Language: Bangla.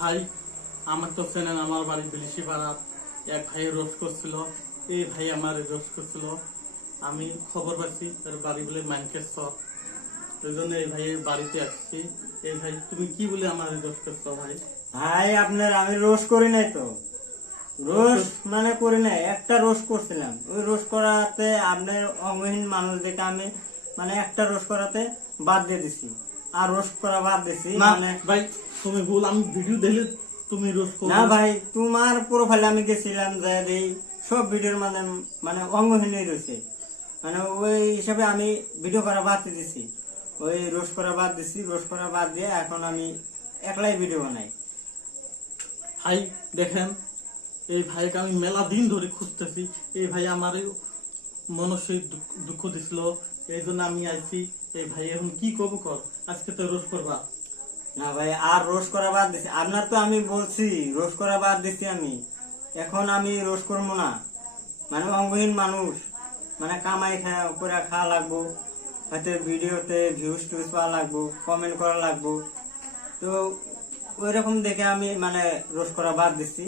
ভাই আমার তো চেনেন, আমার বাড়ি বিলিশি পাড়া। এক ভাই রোজ করছিল, এই ভাই আমার রোজ করছিল। আমি খবর পাচ্ছি তার বাড়ি বলে ম্যানচেস্টার, ওই জন্য এই ভাইয়ের বাড়িতে আসছি। এই ভাই তুমি কি বলে আমার রোজ করছো ভাই? ভাই আপনার আমি রোজ করি নাই তো, রোজ মানে করি নাই, একটা রোজ করছিলাম। ওই রোজ করাতে আপনার অঙ্গহীন মানুষ দেখে আমি মানে একটা রোজ করাতে বাদ দিয়ে দিছি, আর রোজ করা বাদ দিছি না মানে। ভাই তুমি ভুল, আমি ভিডিও দেখলে তুমি রোজ করো না ভাই, তোমার প্রোফাইলে আমি গেছিলাম, যাই দেই সব ভিডিওর মানে মানে অঙ্গহীনই রয়েছে, মানে ওই হিসাবে আমি ভিডিও করা বাদ দিয়ে দিছি। ওই রোজ করা বাদ দিছি, রোজ করা বাদ দিয়ে এখন আমি একলাই ভিডিও বানাই। ভাই দেখেন, এই ভাইকে আমি মেলা দিন ধরে খুঁজতেছি। এই ভাই আমার মানসিক দুঃখ দিছিল, এই জন্য আমি আইছি। এই ভাই এখন কি করবো কর, আজকে তো রোজ করবা। না ভাই, আর রোজ করা বাদ দিছি। আপনার তো আমি বলছি রোজ করা বাদ দিছি আমি, এখন আমি রোজ করবো না। মানে অঙ্গহীন মানুষ, মানে কামাই করে খাওয়া লাগবো, হয়তো ভিডিওতে ভিউজ টিউজ পাওয়া লাগবো, কমেন্ট করা লাগবো। তো ওই রকম দেখে আমি মানে রোজ করা বাদ দিচ্ছি।